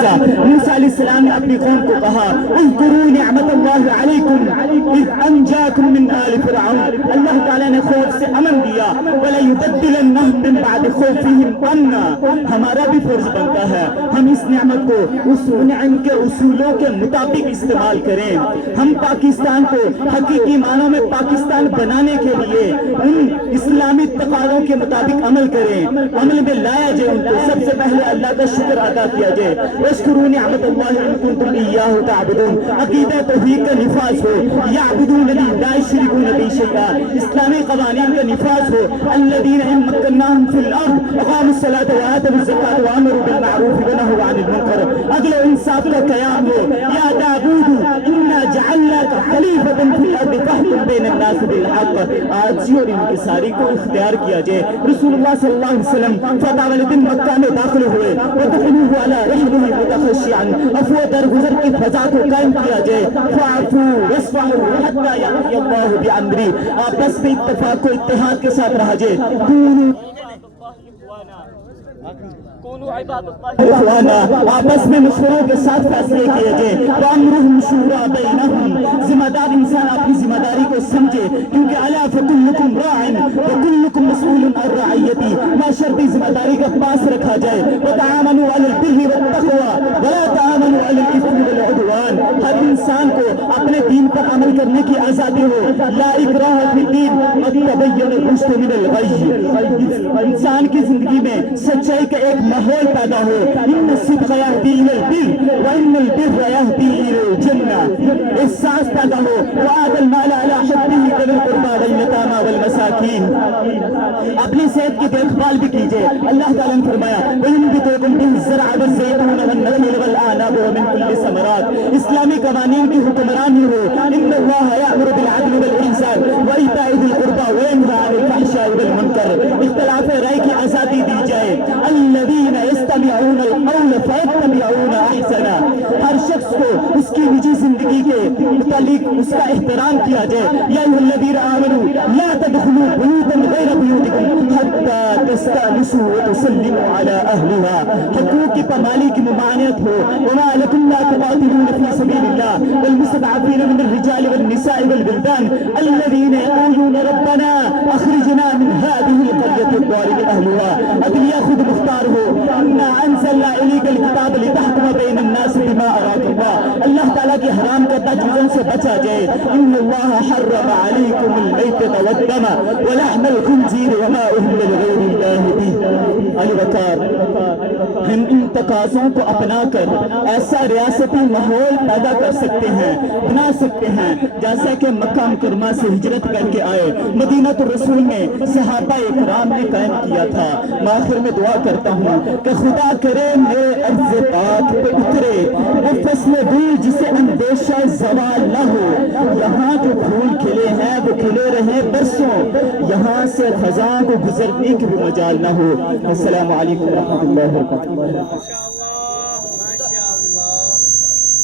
لہٰذا موسیٰ علیہ السلام نے اپنی قوم کو کہا اذکروا نعمت اللہ علیکم اذ انجاکم من آل فرعون، اللہ تعالیٰ نے خوف سے امن دیا، وَلَيُبَدِّلَنَّهُم مِّن بَعْدِ خَوْفِهِمْ أَمْنًا، ہمارا بھی فرض بنتا ہے ہم اس نعمت کو اس نعم کے اصولوں کے مطابق استعمال کریں۔ ہم پاکستان کو حقیقی معنوں میں پاکستان بنانے کے لیے ان اسلامی تقاضوں کے مطابق عمل کریں، عمل میں لایا جائے ان کو۔ سب سے پہلے اللہ کا شکر ادا کیا جائے، وَاشْكُرُوا نِعْمَتَ اللَّهِ إِن كُنتُمْ إِيَّاهُ تَعْبُدُونَ، عقیدہ توحید کا نفاذ ہو، يَعْبُدُونَ لَا يُشْرِكُونَ بِهِ شَيْئًا، اسلامی قوانین کا نفاذ ہو، الَّذِينَ إِن مَّكَّنَّاهُمْ فِي الْأَرْضِ أَقَامُوا الصَّلَاةَ وَآتَوُا الزَّكَاةَ وَأَمَرُوا بِالْمَعْرُوفِ وَنَهَوْا عَنِ الْمُنكَرِ، اگلے انصاف کا قیام ہو، یا داؤد اِنَّا جَعَلْنَاكَ خَلِيفَةً فِي الْأَرْضِ فَاحْكُم بَيْنَ النَّاسِ بِالْحَقِّ، آجزی اور انکساری کو اختیار کیا جائے۔ رسول اللہ صلی اللہ علیہ وسلم فتح والے دن مکہ میں داخل ہوئے، وَدَخَلُوهُ عَلَىٰ رِحْلِهِ مُتَخَشِّعًا، عفو درگزر کی فضا کو قائم کیا جائے، فَاعْفُوا وَاصْفَحُوا حَتَّىٰ يَأْتِيَ اللَّهُ بِأَمْرِهِ، آپس میں اتفاق و اتحاد کے ساتھ رہا جائے، آپس میں مشوروں کے ساتھ فیصلے کیے جائیں، وَأَمْرُهُمْ شُورَىٰ بَيْنَهُمْ، ذمہ دار انسان اپنی ذمہ داری کو سمجھے، کیونکہ أَلَا فَكُلُّكُمْ رَاعٍ وَكُلُّكُمْ مَسْئُولٌ عَن رَّعِيَّتِهِ، معاشرتی ذمہ داری کا پاس رکھا جائے، وَتَعَاوَنُوا عَلَى الْبِرِّ وَالتَّقْوَىٰ وَلَا تَعَاوَنُوا عَلَى الْإِثْمِ وَالْعُدْوَانِ، ہر انسان کو اپنے دین پر عمل کرنے کی آزادی ہو، لا اکراہ فی الدین قد تبین الرشد من الغی، انسان کی زندگی میں سچائی کا ایک ماحول پیدا ہو، ان الصدق یہدی الی البر وان البر یہدی الی الجنہ، احساس پیدا ہو، وآت المال علی حبہ ذوی القربى والیتامى والمساکین، اپنی صحت کی دیکھ بھال بھی کیجیے۔ اللہ تعالیٰ نے فرمایا وَيُنبِتُكُم بِهِ الزَّرْعَ وَالزَّيْتُونَ وَالنَّخِيلَ وَالْأَعْنَابَ وَمِن كُلِّ الثَّمَرَاتِ، اسلامی قوانین کی حکمرانی ہو، ان اللہ یأمر بالعدل والإحسان وإیتاء ذی القربى وینہی عن الفحشاء والمنکر، اختلاف رائے کی آزادی دی جائے، الذین یستمعون القول فیتبعون احسنہ، ہر شخص کو اس کی نجی زندگی کے متعلق اس کا احترام کیا جائے، یا ایھا الذین آمنوا لا تدخلوا بیوتا غیر بیوتکم حتی تستأنسوا وتسلموا علی اہلها، حقوق کی پامالی کی ممانعت ہو، وما لکم لا تقاتلون فی سبیل اللہ والمستضعفین من الرجال والنساء والولدان الذین یقولون ربنا اخرجنا من هذه القرية الظالم اهلها، عدلیہ خود مختار ہو، انا انزلنا الیک الکتاب لتحکم بین الناس بما اراک اللہ، اللہ تعالیٰ کی حرام کردہ چیزوں سے بچا جائے، ان اللہ حرم علیکم المیتۃ والدم ولحم الخنزیر وما اہل لغیر اللہ بہ، الوقار، ہم ان تقاضوں کو اپنا کر ایسا ریاستی ماحول پیدا کر سکتے ہیں، بنا سکتے ہیں جیسا کہ مکہ مکرمہ سے ہجرت کر کے آئے مدینہ الرسول میں صحابہ اکرام نے قائم کیا تھا۔ میں آخر میں دعا کرتا ہوں کہ خدا کرے میرے عرض پاک پہ اترے وہ فصل گل جسے اندیشہ زوال نہ ہو، یہاں جو پھول کھلے ہیں وہ کھلے رہے برسوں، یہاں سے خزاں کو گزرنے کی بھی مجال نہ ہو۔ السلام علیکم ورحمۃ اللہ وبرکاتہ۔